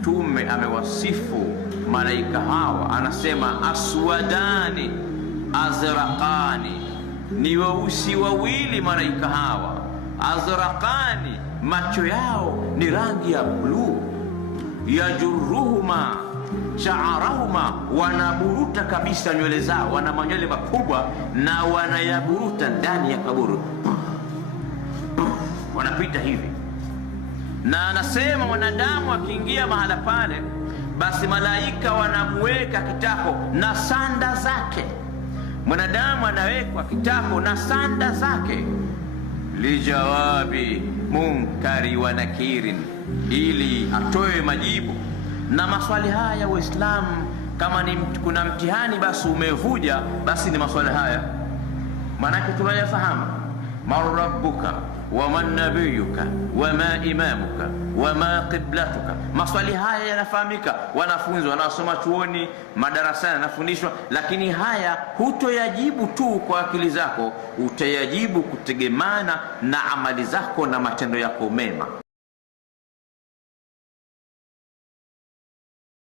Mtume amewasifu malaika hawa, anasema aswadani azraqani, ni weusi wawili malaika hawa. Azraqani, macho yao ni rangi ya bluu. Yajuruhuma sha'arahuma, wanaburuta kabisa nywele zao, wana manywele makubwa na wanayaburuta ndani ya kaburi, wanapita hivi. Na anasema mwanadamu akiingia mahala pale, basi malaika wanamuweka kitako na sanda zake. Mwanadamu anawekwa kitako na sanda zake, lijawabi munkari wa nakirin, ili atoe majibu. Na maswali haya Waislamu, kama ni kuna mtihani basi umevuja, basi ni maswali haya, maanake tunayafahamu. Man rabbuka wa man nabiyuka wa ma imamuka wa ma qiblatuka. Maswali haya yanafahamika, wanafunzi wanaosoma chuoni, madarasani yanafundishwa, lakini haya hutoyajibu tu kwa akili zako, utayajibu kutegemana na amali zako na matendo yako mema.